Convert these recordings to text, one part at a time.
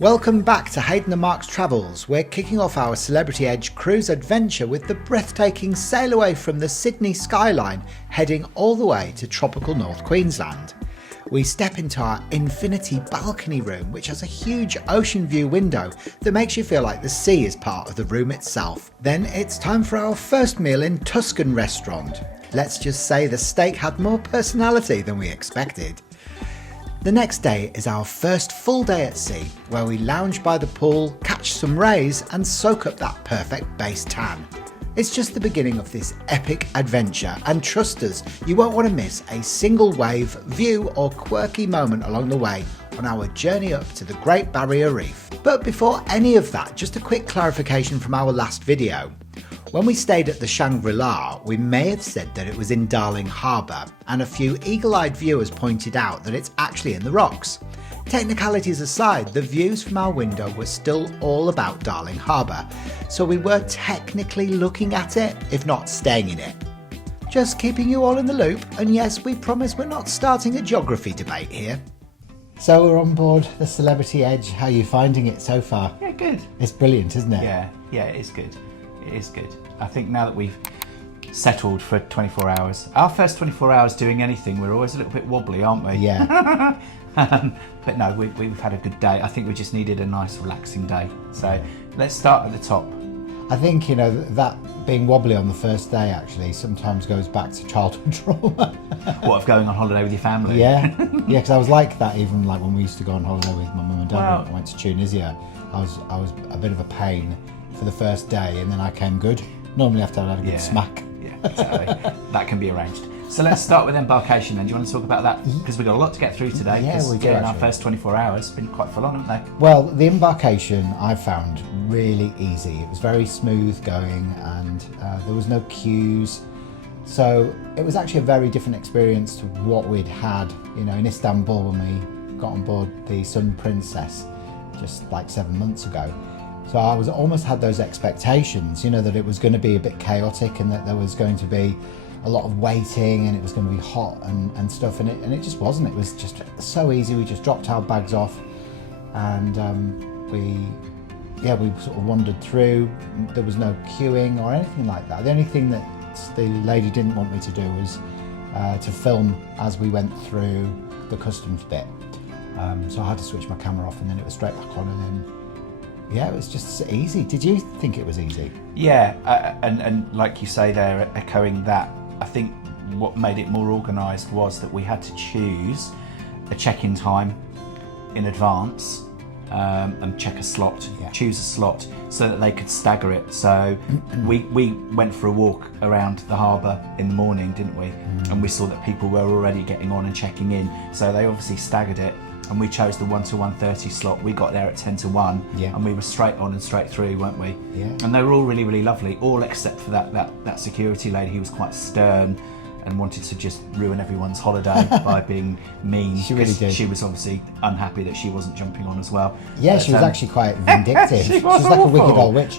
Welcome back to Hayden and Mark's Travels. We're kicking off our Celebrity Edge cruise adventure with the breathtaking sail away from the Sydney skyline, heading all the way to tropical North Queensland. We step into our Infinity balcony room, which has a huge ocean view window that makes you feel like the sea is part of the room itself. Then it's time for our first meal in Tuscan restaurant. Let's just say the steak had more personality than we expected. The next day is our first full day at sea, where we lounge by the pool, catch some rays and soak up that perfect base tan. It's just the beginning of this epic adventure, and trust us, you won't want to miss a single wave, view or quirky moment along the way on our journey up to the Great Barrier Reef. But before any of that, just a quick clarification from our last video. When we stayed at the Shangri-La, we may have said that it was in Darling Harbour, and a few eagle-eyed viewers pointed out that it's actually in the rocks. Technicalities aside, the views from our window were still all about Darling Harbour, so we were technically looking at it, if not staying in it. Just keeping you all in the loop, and yes, we promise we're not starting a geography debate here. So we're on board the Celebrity Edge. How are you finding it so far? Yeah, good. It's brilliant, isn't it? Yeah, it is good. It is good. I think now that we've settled for 24 hours, our first 24 hours doing anything, we're always a little bit wobbly, aren't we? Yeah. But no, we've had a good day. I think we just needed a nice relaxing day. So let's start at the top. I think, you know, that being wobbly on the first day actually sometimes goes back to childhood trauma. What, of going on holiday with your family? Yeah, because I was like that even like when we used to go on holiday with my mum and dad. Well, when I went to Tunisia. I was a bit of a pain for the first day, and then I came good. Normally after I'd had a good smack. Yeah, exactly. That can be arranged. So let's start with Embarkation then. Do you want to talk about that? Because we've got a lot to get through today. Yeah, we do. Our actually. first 24 hours have been quite full on, haven't they? Well, the Embarkation I found really easy. It was very smooth going, and there was no queues. So it was actually a very different experience to what we'd had, you know, in Istanbul when we got on board the Sun Princess just like 7 months ago. So I was almost had those expectations, you know, that it was going to be a bit chaotic and that there was going to be a lot of waiting and it was going to be hot and stuff, and it just wasn't. It was just so easy. We just dropped our bags off and we sort of wandered through. There was no queuing or anything like that. The only thing that the lady didn't want me to do was to film as we went through the customs bit. So I had to switch my camera off and then it was straight back on, and then yeah, it was just easy. Did you think it was easy? Yeah, and like you say there, echoing that, I think what made it more organised was that we had to choose a check-in time in advance and check a slot, choose a slot so that they could stagger it. So we went for a walk around the harbour in the morning, didn't we? And we saw that people were already getting on and checking in. So they obviously staggered it. And we chose the 1 to 1:30 slot. We got there at 10 to 1, and we were straight on and straight through, weren't we? Yeah. And they were all really, really lovely, all except for that security lady who was quite stern and wanted to just ruin everyone's holiday by being mean. She really did. She was obviously unhappy that she wasn't jumping on as well. Yeah, she was actually quite vindictive. She was like a awful. wicked old witch.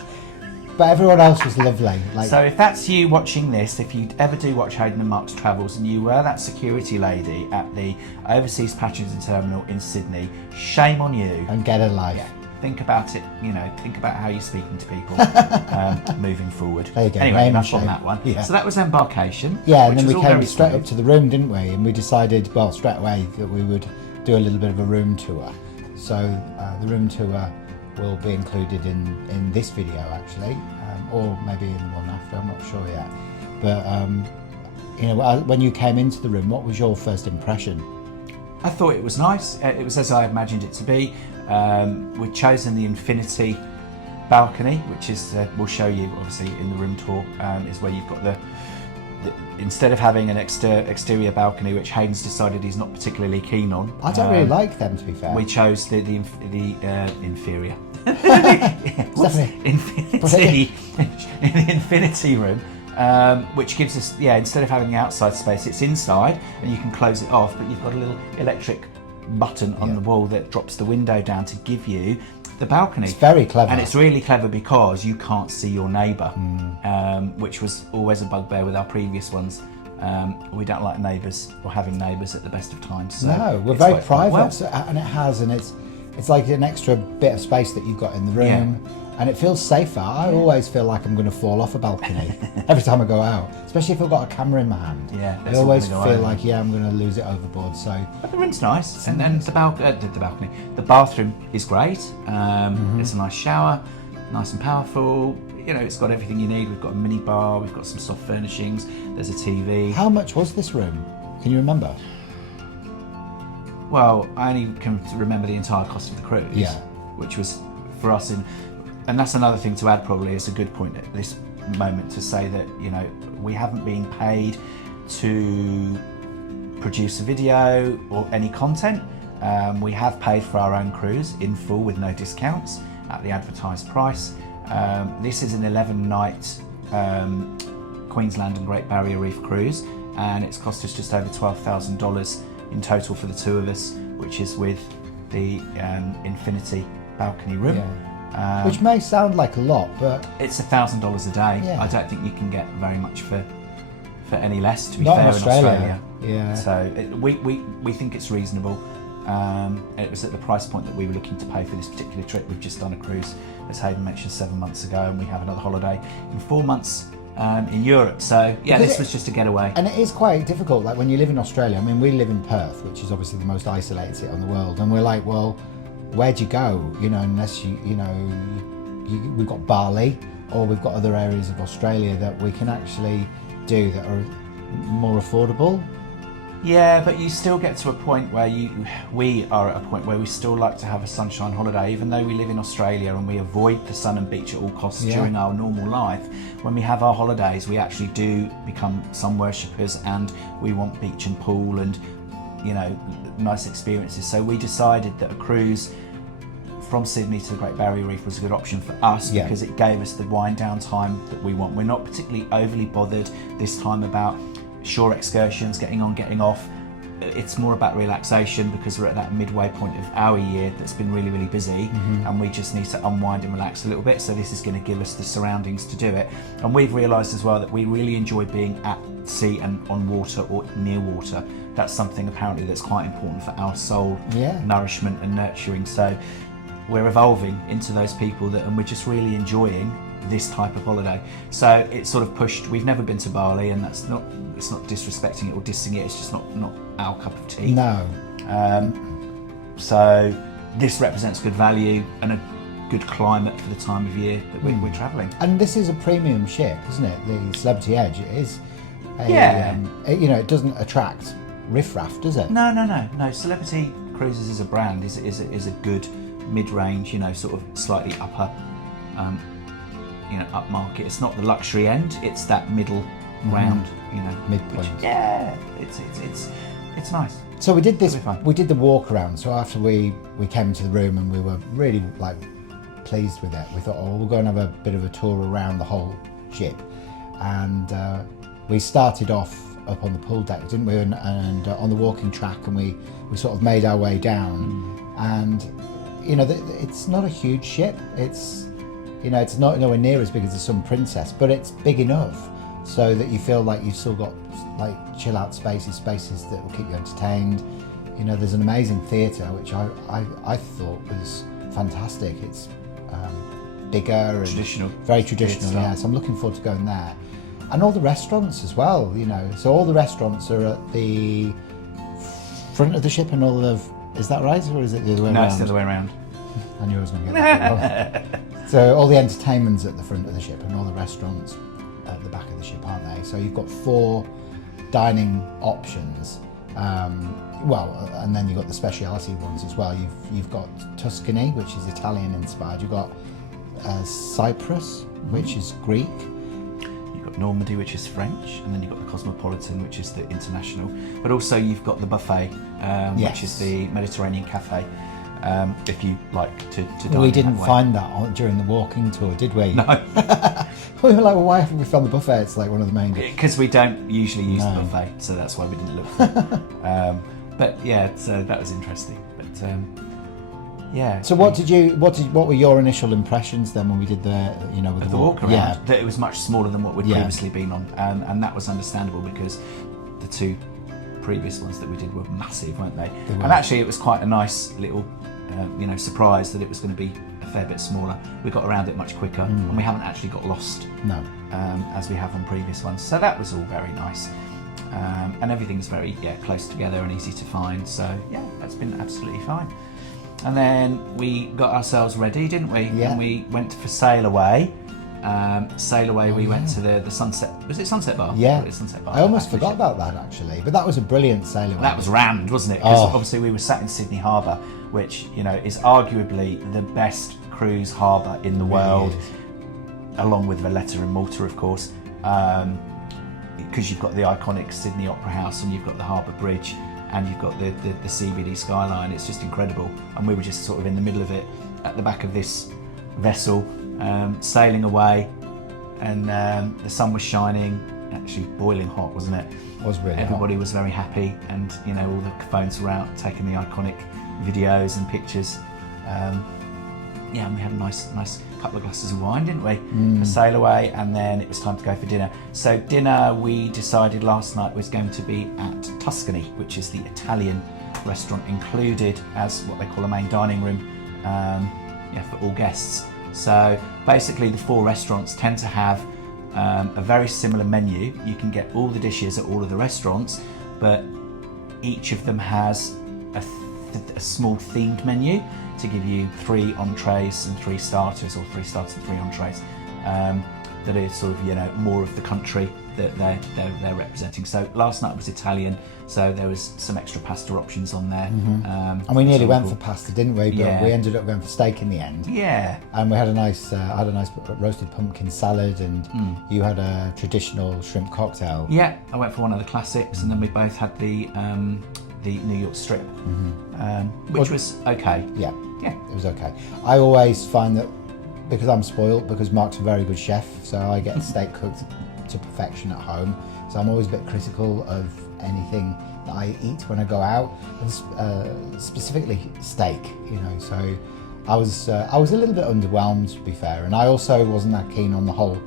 But everyone else was lovely. So if that's you watching this, if you ever do watch Hayden and Mark's Travels and you were that security lady at the Overseas Passenger Terminal in Sydney, shame on you. And get a life. Yeah. Think about it, you know, think about how you're speaking to people moving forward. There you go. Anyway, enough on that one. Yeah. So that was Embarkation. Yeah, and then we all came very straight smooth. up to the room, didn't we? And we decided, well, straight away that we would do a little bit of a room tour. So the room tour will be included in this video actually, or maybe in the one after, I'm not sure yet. But you know, when you came into the room, what was your first impression? I thought it was nice. It was as I imagined it to be. We'd chosen the Infinity balcony, which is, we'll show you obviously in the room tour, is where you've got the instead of having an exterior balcony, which Hayden's decided he's not particularly keen on. I don't really like them, to be fair. We chose the inferior. Infinity room, which gives us, instead of having the outside space, it's inside and you can close it off, but you've got a little electric button on the wall that drops the window down to give you the balcony. It's very clever. And it's really clever because you can't see your neighbour, which was always a bugbear with our previous ones. We don't like neighbours or having neighbours at the best of times. So no, we're very private, and it has, and It's like an extra bit of space that you've got in the room, and it feels safer. I always feel like I'm going to fall off a balcony every time I go out, especially if I've got a camera in my hand. Yeah, I always feel like I'm going to lose it overboard. So, but the room's nice, and then the balcony, the bathroom is great. It's a nice shower, nice and powerful. You know, it's got everything you need. We've got a mini bar, we've got some soft furnishings. There's a TV. How much was this room? Can you remember? Well, I only can remember the entire cost of the cruise, which was for us and that's another thing to add. Probably it's a good point at this moment to say that, you know, we haven't been paid to produce a video or any content. We have paid for our own cruise in full with no discounts at the advertised price. This is an 11-night Queensland and Great Barrier Reef cruise, and it's cost us just over $12,000 in total for the two of us, which is with the Infinity balcony room. Which may sound like a lot, but it's $1,000 a day. I don't think you can get very much for any less, to be fair, in Australia. So we think it's reasonable. It was at the price point that we were looking to pay for this particular trip. We've just done a cruise, as Hayden mentioned, 7 months ago, and we have another holiday in 4 months in Europe. So this was just a getaway. And it is quite difficult, like when you live in Australia. I mean, we live in Perth, which is obviously the most isolated city in the world, and we're like, well, where'd you go? You know, unless we've got Bali, or we've got other areas of Australia that we can actually do that are more affordable. Yeah, but you still get to a point where we are at a point where we still like to have a sunshine holiday, even though we live in Australia and we avoid the sun and beach at all costs during our normal life. When we have our holidays, we actually do become sun worshippers, and we want beach and pool and, you know, nice experiences. So we decided that a cruise from Sydney to the Great Barrier Reef was a good option for us because it gave us the wind down time that we want. We're not particularly overly bothered this time about shore excursions, getting on, getting off. It's more about relaxation because we're at that midway point of our year that's been really, really busy, and we just need to unwind and relax a little bit. So this is going to give us the surroundings to do it. And we've realised as well that we really enjoy being at sea and on water or near water. That's something apparently that's quite important for our soul nourishment and nurturing. So we're evolving into those people and we're just really enjoying this type of holiday. So it's sort of pushed. We've never been to Bali, and it's not disrespecting it or dissing it. It's just not our cup of tea. No. So this represents good value and a good climate for the time of year that we're travelling. And this is a premium ship, isn't it? The Celebrity Edge. It is. It doesn't attract riffraff, does it? No. Celebrity Cruises as a brand is a good mid-range, sort of slightly upper, upmarket. It's not the luxury end. It's that middle ground, midpoint. It's nice. So we did this. We did the walk around. So after we came into the room and we were really pleased with it, we thought, we'll go and have a bit of a tour around the whole ship. And we started off up on the pool deck, didn't we? And on the walking track, and we sort of made our way down. And it's not a huge ship. It's not nowhere near as big as the Sun Princess, but it's big enough so that you feel like you've still got chill out spaces that will keep you entertained. There's an amazing theatre which I thought was fantastic. It's bigger and traditional, very traditional. Yeah, so I'm looking forward to going there, and all the restaurants as well. So all the restaurants are at the front of the ship, and is that right, or is it the other way around? No, it's the other way around. I knew I was going to get that wrong. So all the entertainment's at the front of the ship, and all the restaurants at the back of the ship, aren't they? So you've got 4 dining options. And then you've got the speciality ones as well. You've got Tuscany, which is Italian inspired. You've got Cyprus, which is Greek. You've got Normandy, which is French, and then you've got the Cosmopolitan, which is the international. But also you've got the buffet, which is the Mediterranean cafe. If you like to dine. We didn't find that during the walking tour, did we? No. We were like, well, why haven't we found the buffet? It's like one of the main. Because we don't usually use the buffet, so that's why we didn't look for it. But yeah, so that was interesting. But yeah. So what were your initial impressions then when we did with the walk around? Yeah. That it was much smaller than what we'd previously been on, and that was understandable because the 2 previous ones that we did were massive, weren't they? And actually, it was quite a nice little surprised that it was going to be a fair bit smaller. We got around it much quicker, and we haven't actually got lost as we have on previous ones. So that was all very nice. And everything's very close together and easy to find. So yeah, that's been absolutely fine. And then we got ourselves ready, didn't we? Yeah. And we went for Sail Away. We went to the Sunset. Was it Sunset Bar? Yeah. It was Sunset Bar. I almost forgot about that actually, but that was a brilliant Sail Away. That was rammed, wasn't it? Because obviously we were sat in Sydney Harbour, which is arguably the best cruise harbour in the world, along with Valletta and Malta, of course. Because you've got the iconic Sydney Opera House, and you've got the Harbour Bridge, and you've got the CBD skyline. It's just incredible. And we were just sort of in the middle of it, at the back of this vessel, sailing away, and the sun was shining, actually boiling hot, wasn't it? It was really Everybody hot. was very happy, and all the phones were out taking the iconic videos and pictures. And we had a nice couple of glasses of wine, didn't we? For Sail Away, and then it was time to go for dinner. So dinner, we decided last night was going to be at Tuscany, which is the Italian restaurant included as what they call a main dining room for all guests. So basically the 4 restaurants tend to have a very similar menu. You can get all the dishes at all of the restaurants, but each of them has a small themed menu to give you 3 entrees and 3 starters, or 3 starters and 3 entrees, that is sort of more of the country that they're representing. So last night was Italian, so there was some extra pasta options on there. And we nearly went for pasta, didn't we? But we ended up going for steak in the end. Yeah. And we had a nice roasted pumpkin salad, and you had a traditional shrimp cocktail. Yeah, I went for one of the classics, and then we both had the New York strip, which was okay. Yeah, it was okay. I always find that, because I'm spoiled, because Mark's a very good chef, so I get steak cooked to perfection at home. So I'm always a bit critical of anything that I eat when I go out, and specifically steak. So I was a little bit underwhelmed, to be fair, and I also wasn't that keen on the whole.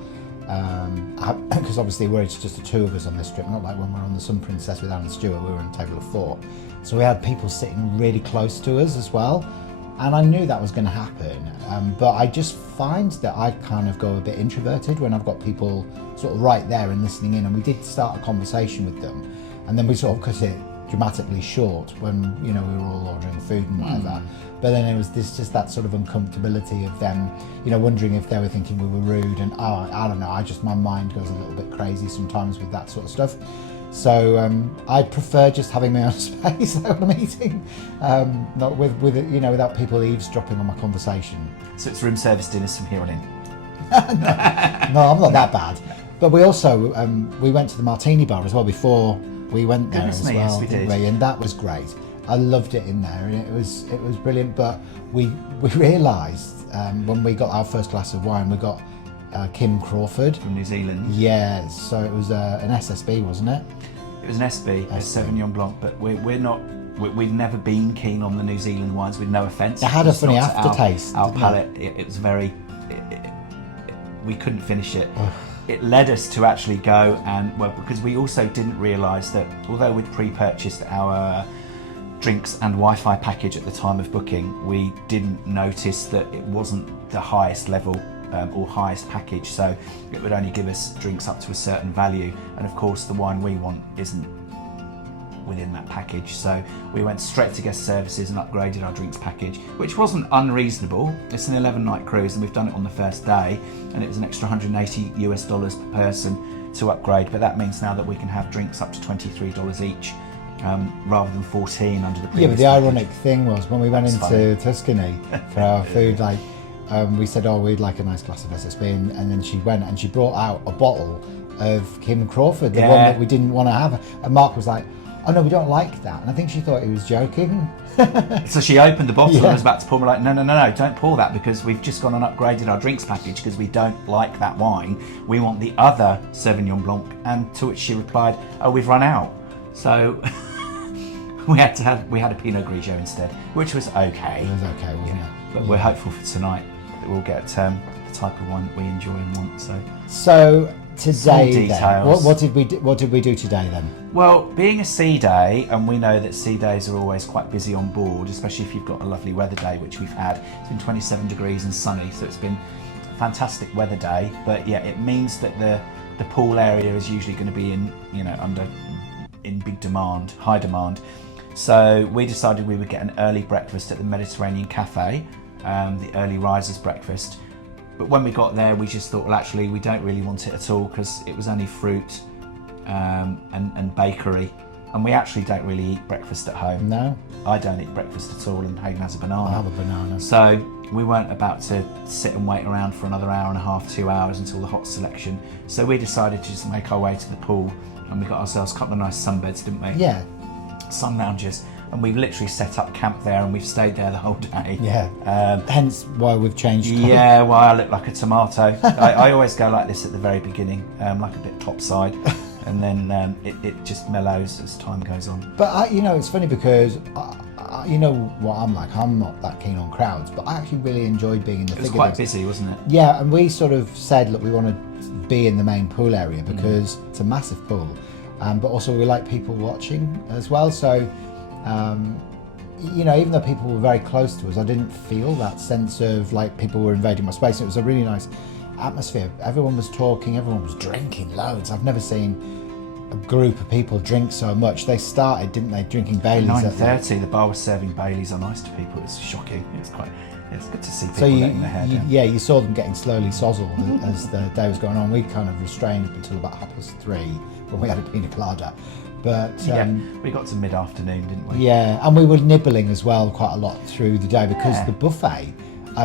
Because obviously we're just the 2 of us on this trip, not like when we're on the Sun Princess with Alan Stewart, we were on a table of 4. So we had people sitting really close to us as well, and I knew that was going to happen. But I just find that I kind of go a bit introverted when I've got people sort of right there and listening in, and we did start a conversation with them, and then we sort of cut it dramatically short when we were all ordering food and whatever. But then it was just that sort of uncomfortability of them, wondering if they were thinking we were rude, and I don't know, my mind goes a little bit crazy sometimes with that sort of stuff. So I prefer just having my own space at a meeting, not without people eavesdropping on my conversation. So it's room service dinners from here on in. No, I'm not that bad. But we also we went to the Martini Bar as well before we went there as well. Yes, we did. And that was great. I loved it in there, and it was brilliant. But we realised when we got our first glass of wine, we got Kim Crawford from New Zealand. Yeah, so it was an SSB, wasn't it? It was an SB, a Sauvignon Blanc, but we're not. We've never been keen on the New Zealand wines, with no offence. It had a funny aftertaste. Our palate, it was very. We couldn't finish it. It led us to actually go because we also didn't realise that although we'd pre-purchased our drinks and Wi-Fi package at the time of booking, we didn't notice that it wasn't the highest level or highest package, so it would only give us drinks up to a certain value, and of course the wine we want isn't within that package. So we went straight to guest services and upgraded our drinks package, which wasn't unreasonable. It's an 11-night cruise, and we've done it on the first day, and it was an extra $180 per person to upgrade, but that means now that we can have drinks up to $23 each, rather than 14 under the previous. Yeah, but the package. ironic thing was when we went into Tuscany for our food, we said, we'd like a nice glass of SSB, and then she went and she brought out a bottle of Kim Crawford, the one that we didn't want to have, and Mark was like, oh no, we don't like that, and I think she thought he was joking. So she opened the bottle and was about to pour. We're like, no, don't pour that, because we've just gone and upgraded our drinks package because we don't like that wine. We want the other Sauvignon Blanc. And to which she replied, oh, we've run out. So we had a Pinot Grigio instead, which was okay. It was okay, wasn't it? But we're hopeful for tonight that we'll get the type of wine that we enjoy and want. So Today, then, details. what did we do today then? Well, being a sea day, and we know that sea days are always quite busy on board, especially if you've got a lovely weather day, which we've had. It's been 27 degrees and sunny, so it's been a fantastic weather day. But yeah, it means that the pool area is usually going to be in big demand, high demand. So we decided we would get an early breakfast at the Mediterranean Cafe, the early risers breakfast. But when we got there, we just thought, well, actually, we don't really want it at all because it was only fruit and bakery. And we actually don't really eat breakfast at home. No. I don't eat breakfast at all, and Hayden has a banana. I have a banana. So we weren't about to sit and wait around for another hour and a half, 2 hours until the hot selection. So we decided to just make our way to the pool, and we got ourselves a couple of nice sunbeds, didn't we? Yeah. Sun lounges. And we've literally set up camp there, and we've stayed there the whole day. Yeah. Hence why we've changed. Yeah, why I look like a tomato. I always go like this at the very beginning, like a bit topside, and then it just mellows as time goes on. But it's funny because you know what I'm like. I'm not that keen on crowds, but I actually really enjoyed being in the. It was quite busy, wasn't it? Yeah, and we sort of said, look, we want to be in the main pool area because it's a massive pool, but also we like people watching as well. So. Even though people were very close to us, I didn't feel that sense of like people were invading my space. It was a really nice atmosphere. Everyone was talking, everyone was drinking loads. I've never seen a group of people drink so much. They started, didn't they, drinking Baileys? 9:30, the bar was serving Baileys on ice to people. It was shocking. It's good to see people letting their hair down. Yeah, you saw them getting slowly sozzled as the day was going on. We kind of restrained up until about 3:30 when we had a pina colada. But we got to mid-afternoon, didn't we? Yeah, and we were nibbling as well quite a lot through the day because the buffet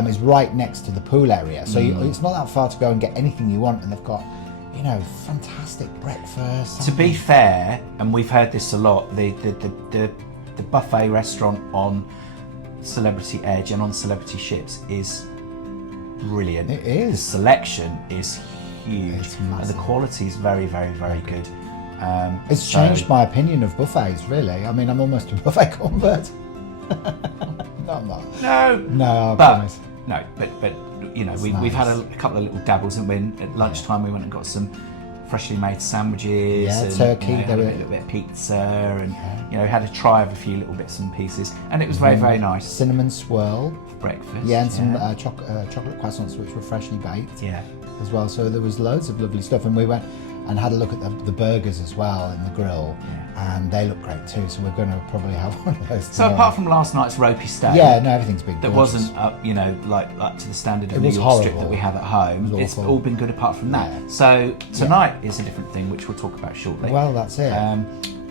is right next to the pool area. So it's not that far to go and get anything you want, and they've got, fantastic breakfast. To be fair, and we've heard this a lot, the buffet restaurant on Celebrity Edge and on Celebrity Ships is brilliant. It is. The selection is huge. It's and massive. the quality is very, very, very good. It's changed my opinion of buffets, really. I mean, I'm almost a buffet convert. No, I'm not. No, I promise. No, but we've had a couple of little dabbles, and when at lunchtime we went and got some freshly made sandwiches, and turkey, had a little bit of pizza, and had a try of a few little bits and pieces, and it was very, very nice. Cinnamon swirl for breakfast. Yeah, and some chocolate croissants which were freshly baked. Yeah, as well. So there was loads of lovely stuff, and we went and had a look at the burgers as well in the grill, and they look great too. So we're going to probably have one of those. So apart from last night's ropey steak, everything's been that gorgeous. wasn't up, up to the standard of It New was York strip horrible. that we have at home. It's all been good apart from that. Yeah. So tonight is a different thing, which we'll talk about shortly. Well, that's it.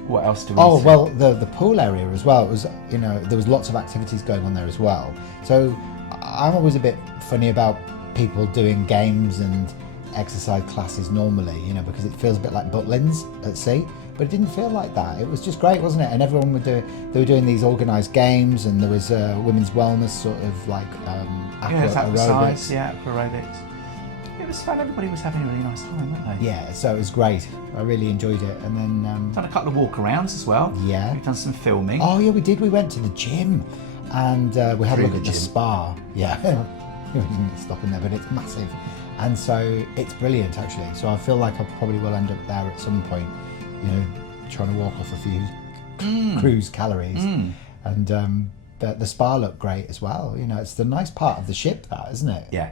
What else do we? Oh well, the pool area as well. It was there was lots of activities going on there as well. So I'm always a bit funny about people doing games and exercise classes normally, because it feels a bit like Butlins at sea, but it didn't feel like that. It was just great, wasn't it? And everyone they were doing these organised games, and there was women's wellness sort of like aerobics. Aerobics. It was fun. Everybody was having a really nice time, weren't they? Yeah, so it was great. I really enjoyed it. And then done a couple of walk-arounds as well. Yeah, we've done some filming. Oh yeah, we did. We went to the gym, and we had a look at the spa. Yeah, we didn't stop in there, but it's massive. And so it's brilliant, actually. So I feel like I probably will end up there at some point, trying to walk off a few cruise calories. And the spa looked great as well. It's the nice part of the ship, that, isn't it? Yeah.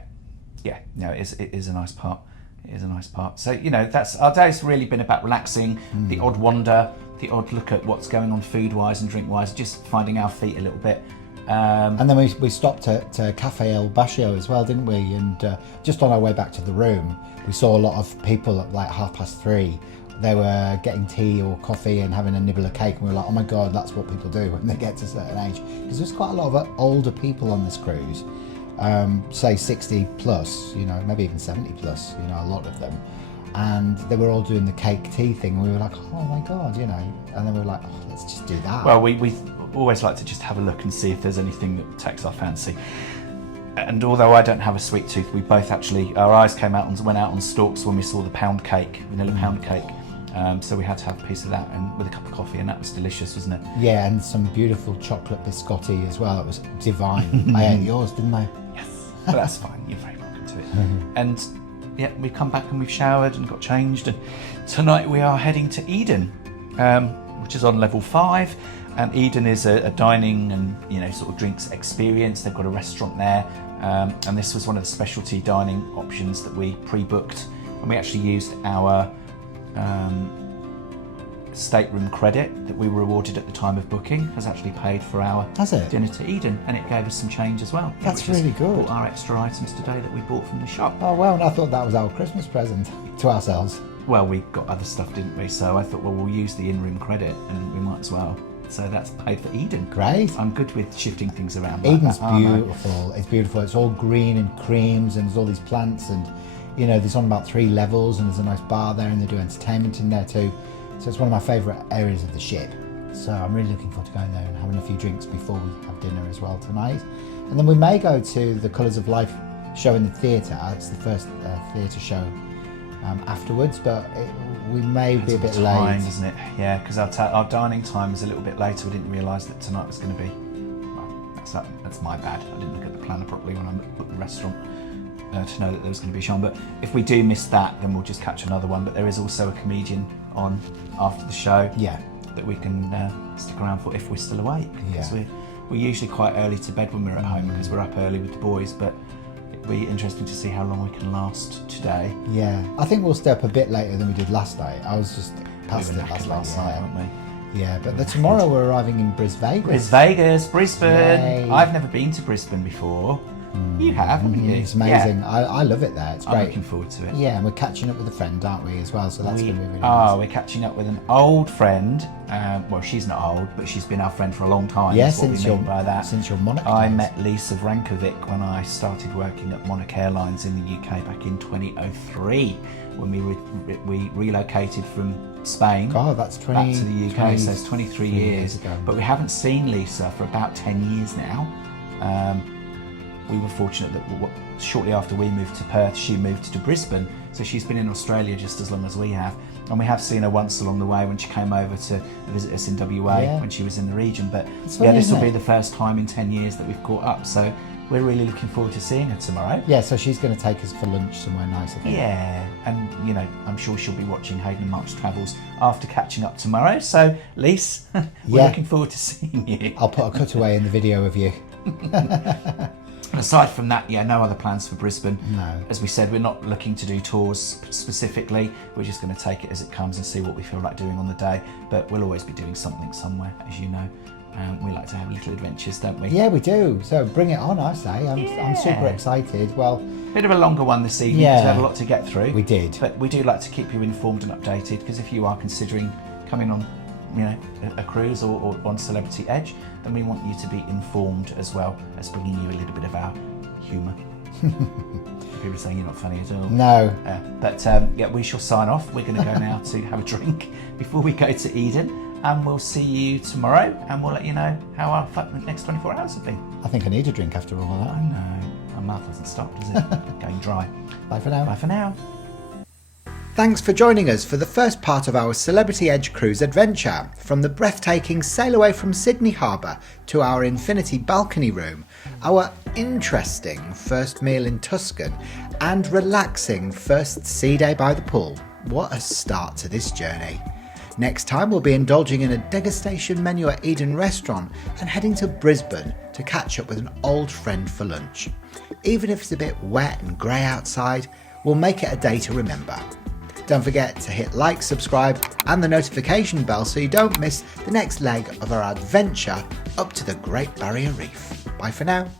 No, it is a nice part. It is a nice part. So that's our day's really been about relaxing, the odd wander, the odd look at what's going on food-wise and drink-wise, just finding our feet a little bit. And then we stopped at Cafe El Bascio as well, didn't we? And just on our way back to the room, we saw a lot of people at like 3:30. They were getting tea or coffee and having a nibble of cake, and we were like, oh my God, that's what people do when they get to a certain age. Because there's quite a lot of older people on this cruise, say 60 plus, maybe even 70 plus, a lot of them. And they were all doing the cake tea thing, and we were like, oh my God, and then we were like, oh, let's just do that. Well, we always like to just have a look and see if there's anything that takes our fancy. And although I don't have a sweet tooth, we both actually, our eyes came out and went out on stalks when we saw the pound cake, vanilla pound cake. So we had to have a piece of that and with a cup of coffee, and that was delicious, wasn't it? Yeah, and some beautiful chocolate biscotti as well. It was divine. I ate yours, didn't I? Yes. But that's fine. You're very welcome to it. And yeah, we've come back and we've showered and got changed, and tonight we are heading to Eden, which is on level 5. And Eden is a dining and sort of drinks experience. They've got a restaurant there, and this was one of the specialty dining options that we pre-booked, and we actually used our stateroom credit that we were awarded at the time of booking has actually paid for our dinner to Eden, and it gave us some change as well. That's really good. Bought our extra items today that we bought from the shop. Oh well, and I thought that was our Christmas present to ourselves. Well, we got other stuff, didn't we? So I thought, well, we'll use the in-room credit and we might as well. So that's paid for Eden. Great. I'm good with shifting things around. Eden's beautiful. It's beautiful. It's all green and creams, and there's all these plants, and there's on about 3 levels, and there's a nice bar there, and they do entertainment in there too. So it's one of my favourite areas of the ship. So I'm really looking forward to going there and having a few drinks before we have dinner as well tonight. And then we may go to the Colours of Life show in the theatre. It's the first theatre show afterwards, but we may be a bit late. Isn't it? Yeah, because our dining time is a little bit later. We didn't realise that tonight was going to be. Well, that's my bad. I didn't look at the planner properly when I booked the restaurant to know that there was going to be a show. But if we do miss that, then we'll just catch another one. But there is also a comedian on after the show. Yeah. That we can stick around for if we're still awake. Because we're usually quite early to bed when we're at home because we're up early with the boys. But it'll be interesting to see how long we can last today. Yeah, I think we'll stay up a bit later than we did last night. I was just past it last night, weren't we? Yeah, but tomorrow we're arriving in Brisbane. Brisbane. Yay. I've never been to Brisbane before. You have, haven't you? It's amazing. Yeah. I love it there. It's great. I'm looking forward to it. Yeah, and we're catching up with a friend, aren't we, as well? So that's going to be really nice. We're catching up with an old friend. Well, she's not old, but she's been our friend for a long time. Yeah, since your Monarch I days. met Lisa Vrankovic when I started working at Monarch Airlines in the UK back in 2003, when we relocated from Spain that's back to the UK. So it's 23 years ago. But we haven't seen Lisa for about 10 years now. We were fortunate that shortly after we moved to Perth, she moved to Brisbane. So she's been in Australia just as long as we have. And we have seen her once along the way when she came over to visit us in WA when she was in the region. But this will be the first time in 10 years that we've caught up. So we're really looking forward to seeing her tomorrow. Yeah, so she's going to take us for lunch somewhere nice, I think. Yeah, and I'm sure she'll be watching Hayden and Mark's Travels after catching up tomorrow. So, Lise, we're looking forward to seeing you. I'll put a cutaway in the video of you. And aside from that, no other plans for Brisbane. No. As we said, we're not looking to do tours specifically. We're just going to take it as it comes and see what we feel like doing on the day. But we'll always be doing something somewhere, as you know. We like to have little adventures, don't we? Yeah, we do. So bring it on, I say. I'm super excited. Well, bit of a longer one this evening because we had a lot to get through. We did. But we do like to keep you informed and updated, because if you are considering coming on a cruise or on Celebrity Edge, then we want you to be informed as well as bringing you a little bit of our humour. People are saying you're not funny at all. No. But we shall sign off. We're going to go now to have a drink before we go to Eden, and we'll see you tomorrow, and we'll let you know how our next 24 hours have been. I think I need a drink after all of that. I know. My mouth hasn't stopped, has it? Going dry. Bye for now. Bye for now. Thanks for joining us for the first part of our Celebrity Edge cruise adventure, from the breathtaking sail away from Sydney Harbour to our Infinity balcony room, our interesting first meal in Tuscan, and relaxing first sea day by the pool. What a start to this journey. Next time we'll be indulging in a degustation menu at Eden Restaurant and heading to Brisbane to catch up with an old friend for lunch. Even if it's a bit wet and grey outside, we'll make it a day to remember. Don't forget to hit like, subscribe and the notification bell so you don't miss the next leg of our adventure up to the Great Barrier Reef. Bye for now.